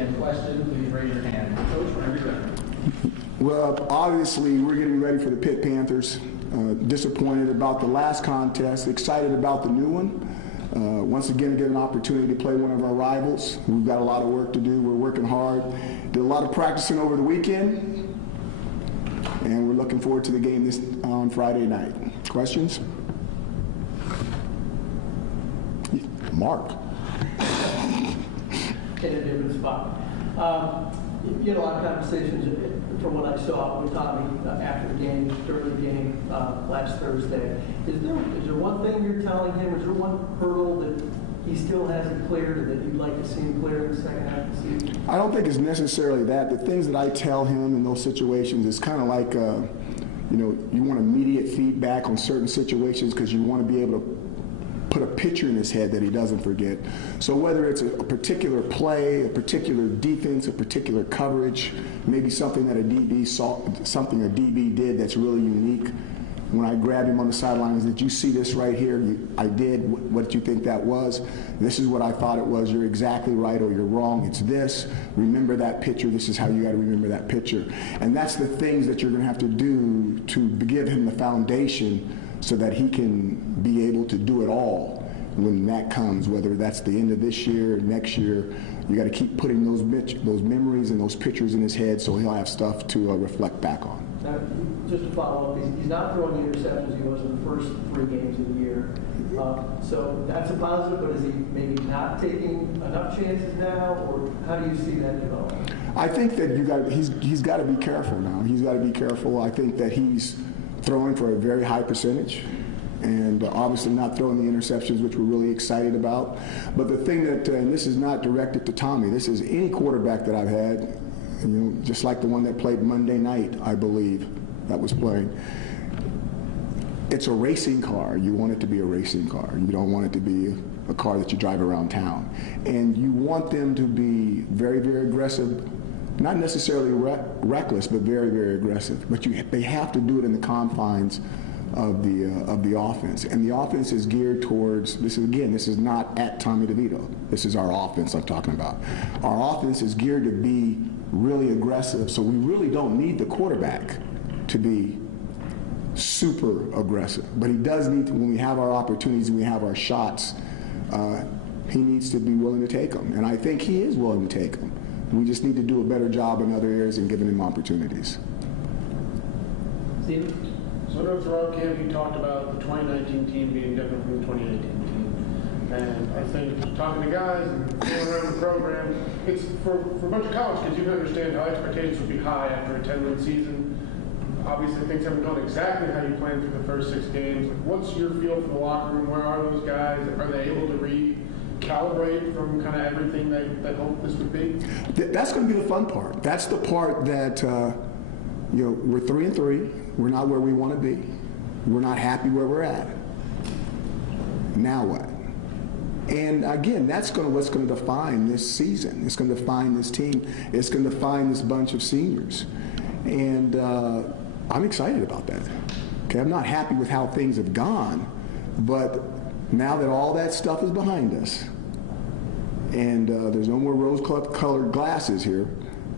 Again, question, please raise your hand. Coach, whenever you're ready. Well, obviously, we're getting ready for the Pitt Panthers. Disappointed about the last contest, excited about the new one. Once again, get an opportunity to play one of our rivals. We've got a lot of work to do. We're working hard. Did a lot of practicing over the weekend, and we're looking forward to the game on Friday night. Questions? Mark. In a different spot. You had a lot of conversations from what I saw with Tommy after the game, during the game last Thursday. Is there one thing you're telling him? Is there one hurdle that he still hasn't cleared or that you'd like to see him clear in the second half of the season? I don't think it's necessarily that. The things that I tell him in those situations is kind of like, you want immediate feedback on certain situations because you want to be able to put a picture in his head that he doesn't forget. So whether it's a particular play, a particular defense, a particular coverage, maybe something that a DB saw, something a DB did that's really unique. When I grabbed him on the sidelines, did you see this right here? I did. What did you think that was? This is what I thought it was. You're exactly right or you're wrong. It's this. Remember that picture. This is how you got to remember that picture. And that's the things that you're going to have to do to give him the foundation so that he can be able to do it all when that comes, whether that's the end of this year or next year. You got to keep putting those memories and those pictures in his head so he'll have stuff to reflect back on. Now, just to follow up, he's not throwing the interceptions he was in the first 3 games of the year. So that's a positive, but is he maybe not taking enough chances now, or how do you see that developing? I think that he's got to be careful now. He's got to be careful. I think that he's throwing for a very high percentage and obviously not throwing the interceptions, which we're really excited about. But the thing that, and this is not directed to Tommy, this is any quarterback that I've had, just like the one that played Monday night, I believe, that was playing. It's a racing car. You want it to be a racing car. You don't want it to be a car that you drive around town. And you want them to be very, very aggressive. Not necessarily reckless, but very, very aggressive. But they have to do it in the confines of the offense. And the offense is geared towards, this is not at Tommy DeVito. This is our offense I'm talking about. Our offense is geared to be really aggressive, so we really don't need the quarterback to be super aggressive. But he does need to, when we have our opportunities and we have our shots, he needs to be willing to take them. And I think he is willing to take them. We just need to do a better job in other areas and giving him opportunities. Steve? So throughout camp, you talked about the 2019 team being different from the 2018 team. And I think talking to guys and going around the program, it's for a bunch of college kids, you can understand how expectations would be high after a 10-win season. Obviously, things haven't gone exactly how you planned through the first 6 games. What's your feel for the locker room? Where are those guys? Are they able to recalibrate from kind of everything they hoped this would be? That's going to be the fun part. That's the part that, we're 3-3. We're not where we want to be. We're not happy where we're at. Now what? And again, that's what's going to define this season. It's going to define this team. It's going to define this bunch of seniors. And I'm excited about that. Okay, I'm not happy with how things have gone, but now that all that stuff is behind us, and there's no more rose-colored glasses here,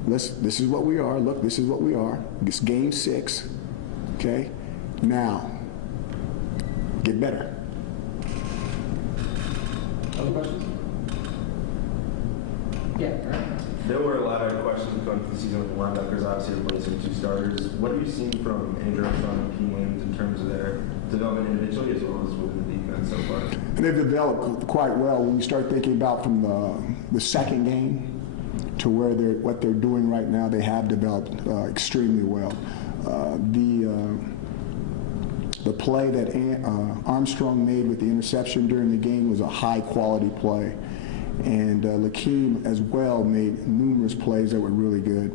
this is what we are. Look, this is what we are. It's game 6. Okay, now get better. Other questions? Yeah, right. There were a lot of questions going through the season with the linebackers, obviously replacing 2 starters. What have you seen from Andrew Armstrong and P. Williams in terms of their development individually as well as within the defense so far? And they've developed quite well when you start thinking about from the second game to what they're doing right now. They have developed extremely well. The play that Armstrong made with the interception during the game was a high-quality play. And Lakeem as well made numerous plays that were really good.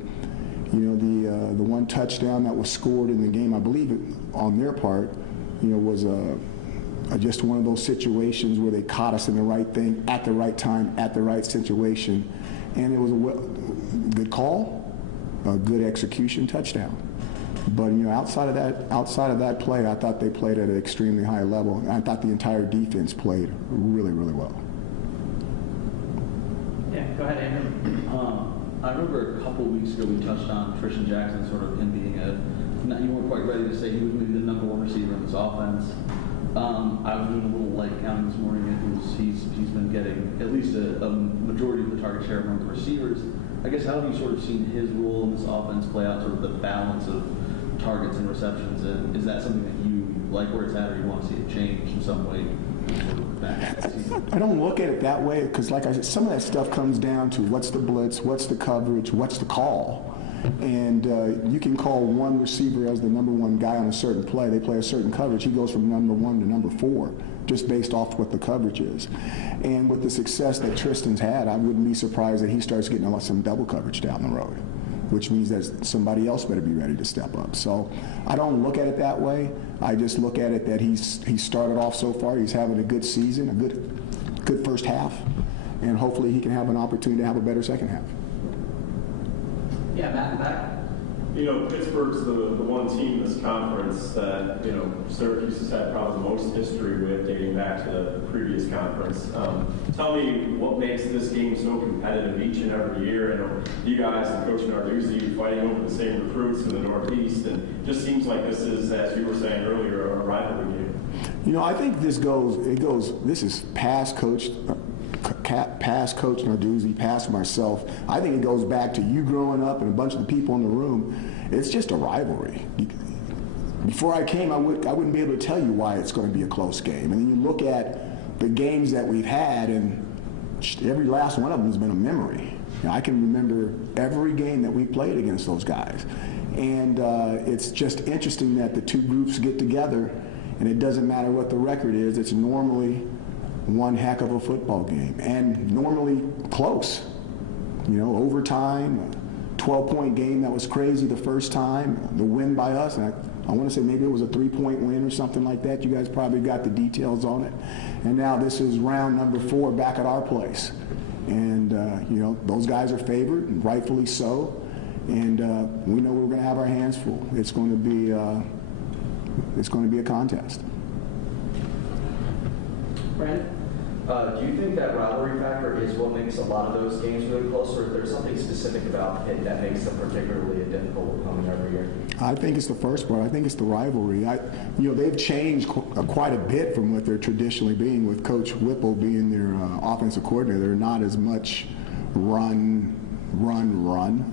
The one touchdown that was scored in the game, I believe on their part, was just one of those situations where they caught us in the right thing at the right time, at the right situation. And it was a good call, a good execution, touchdown. But outside of that play, I thought they played at an extremely high level. I thought the entire defense played really, really well. Yeah, go ahead, Andrew. I remember a couple of weeks ago we touched on Tristan Jackson, sort of him being you weren't quite ready to say he was maybe the number one receiver in this offense. I was doing a little light counting this morning, and he's been getting at least a majority of the target share among the receivers. I guess how have you sort of seen his role in this offense play out, sort of the balance of targets and receptions, and is that something that you like where it's at, or you want to see it change in some way? I don't look at it that way because, like I said, some of that stuff comes down to what's the blitz, what's the coverage, what's the call. And you can call one receiver as the number one guy on a certain play. They play a certain coverage. He goes from number 1 to number 4 just based off what the coverage is. And with the success that Tristan's had, I wouldn't be surprised that he starts getting some double coverage down the road, which means that somebody else better be ready to step up. So I don't look at it that way. I just look at it that he started off so far. He's having a good season, a good first half, and hopefully he can have an opportunity to have a better second half. Yeah, Matt in the back. You know, Pittsburgh's the one team in this conference that, you know, Syracuse has had probably the most history with dating back to the previous conference. Tell me what makes this game so competitive each and every year. I know you guys and Coach Narduzzi fighting over the same recruits in the Northeast, and it just seems like this is, as you were saying earlier, a rivalry game. You know, I think this is past Coach Narduzzi, past myself. I think it goes back to you growing up and a bunch of the people in the room. It's just a rivalry. Before I came, I wouldn't be able to tell you why it's going to be a close game. And then you look at the games that we've had, and every last one of them has been a memory. You know, I can remember every game that we played against those guys. And it's just interesting that the two groups get together, and it doesn't matter what the record is. It's normally one heck of a football game, and normally close. You know, overtime, a 12-point game that was crazy the first time, the win by us, and I want to say maybe it was a 3-point win or something like that. You guys probably got the details on it. And now this is round number 4 back at our place. And, you know, those guys are favored, and rightfully so. And we know we're going to have our hands full. It's going to be a contest. Brandon? Do you think that rivalry factor is what makes a lot of those games really close, or is there something specific about it that makes them particularly a difficult opponent every year? I think it's the first part. I think it's the rivalry. You know, they've changed quite a bit from what they're traditionally being, with Coach Whipple being their offensive coordinator. They're not as much run.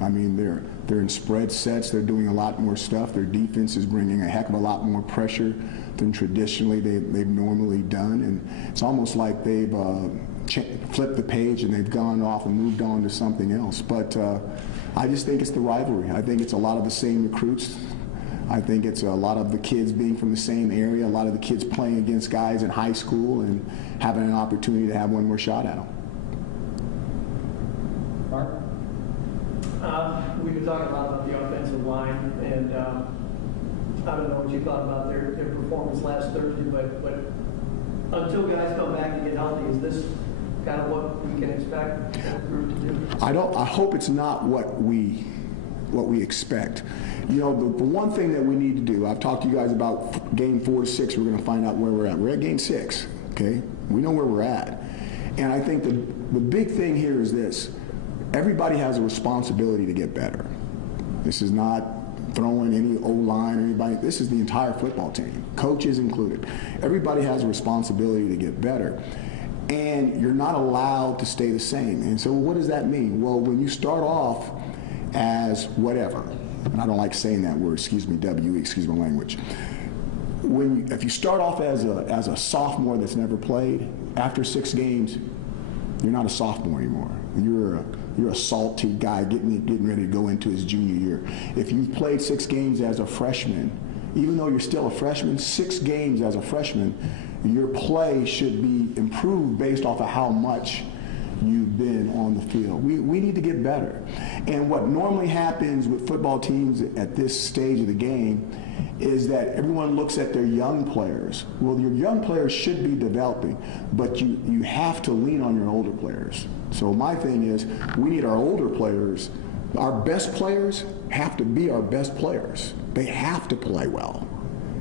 I mean, they're in spread sets. They're doing a lot more stuff. Their defense is bringing a heck of a lot more pressure than traditionally they've normally done. And it's almost like they've flipped the page and they've gone off and moved on to something else. But I just think it's the rivalry. I think it's a lot of the same recruits. I think it's a lot of the kids being from the same area, a lot of the kids playing against guys in high school and having an opportunity to have one more shot at them. Mark? We've been talking a lot about the offensive line, and I don't know what you thought about their performance last Thursday, but until guys come back and get healthy, is this kind of what we can expect the group to do? I hope it's not what we expect. You know, the one thing that we need to do, I've talked to you guys about game 4 to 6, we're going to find out where we're at. We're at game 6, okay? We know where we're at. And I think the big thing here is this. Everybody has a responsibility to get better. This is not throwing any O-line or anybody. This is the entire football team, coaches included. Everybody has a responsibility to get better. And you're not allowed to stay the same. And so what does that mean? Well, when you start off as whatever, and I don't like saying that word, excuse me, W-E, excuse my language. If you start off as a sophomore that's never played, after 6 games, you're not a sophomore anymore. You're a salty guy getting ready to go into his junior year. If you've played 6 games as a freshman, even though you're still a freshman, 6 games as a freshman, your play should be improved based off of how much you've been on the field. We need to get better. And what normally happens with football teams at this stage of the game is that everyone looks at their young players. Well, your young players should be developing, but you have to lean on your older players. So my thing is, we need our older players. Our best players have to be our best players. They have to play well.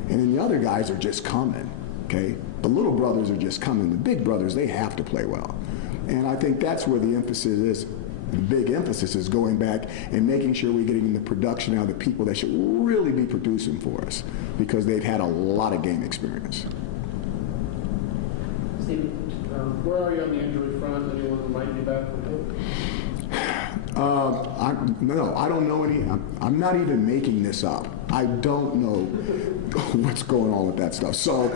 And then the other guys are just coming, okay? The little brothers are just coming. The big brothers, they have to play well. And I think that's where the emphasis is the big emphasis is going back and making sure we're getting the production out of the people that should really be producing for us, because they've had a lot of game experience. Steve? Where are you on the injury front? Anyone who might be back from No, I don't know any. I'm not even making this up. I don't know what's going on with that stuff. So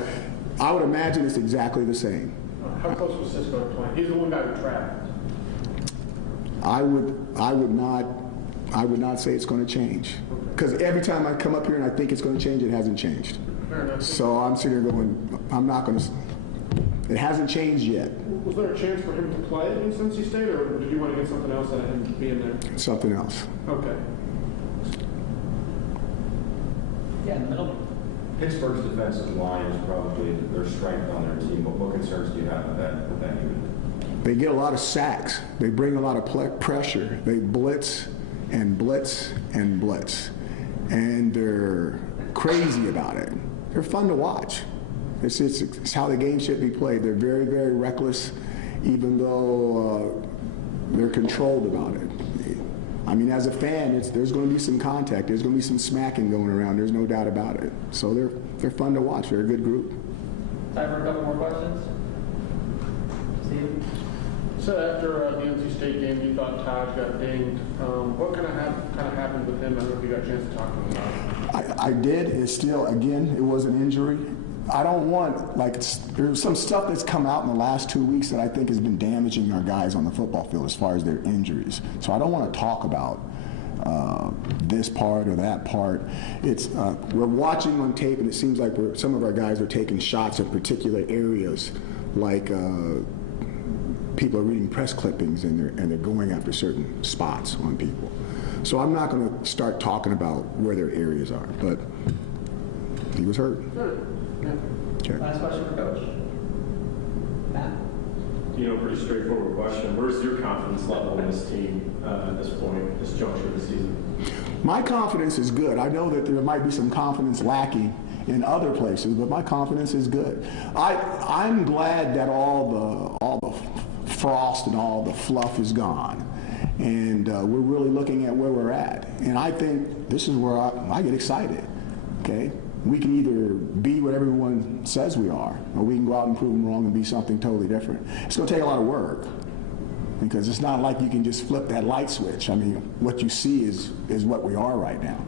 I would imagine it's exactly the same. How close was Cisco to playing? He's the one guy who traveled. I would not say it's going to change, because every time I come up here and I think it's going to change, it hasn't changed. Fair enough. So I'm sitting here going, I'm not going to. It hasn't changed yet. Was there a chance for him to play in Cincy State, or did you want to get something else out of him being there? Something else. Okay. Yeah, in the middle. Pittsburgh's defensive line is probably their strength on their team, but what concerns do you have with that unit? They get a lot of sacks. They bring a lot of pressure. They blitz and blitz and blitz. And they're crazy about it. They're fun to watch. It's how the game should be played. They're very, very reckless, even though they're controlled about it. I mean, as a fan, there's going to be some contact. There's going to be some smacking going around. There's no doubt about it. So they're fun to watch. They're a good group. Time for a couple more questions. Steve? So after the NC State game, you thought Taj got dinged. What kind of happened with him? I don't know if you got a chance to talk to him about it. I did. It's still, again, it was an injury. I don't want, there's some stuff that's come out in the last 2 weeks that I think has been damaging our guys on the football field as far as their injuries. So I don't want to talk about this part or that part. We're watching on tape, and it seems like some of our guys are taking shots in particular areas, like people are reading press clippings and they're going after certain spots on people. So I'm not going to start talking about where their areas are, but he was hurt. Okay. Last question for Coach. Matt? Pretty straightforward question. Where's your confidence level in this team at this point, this juncture of the season? My confidence is good. I know that there might be some confidence lacking in other places, but my confidence is good. I'm glad that all the frost and all the fluff is gone, and we're really looking at where we're at. And I think this is where I get excited. Okay. We can either be what everyone says we are, or we can go out and prove them wrong and be something totally different. It's going to take a lot of work, because it's not like you can just flip that light switch. I mean, what you see is what we are right now.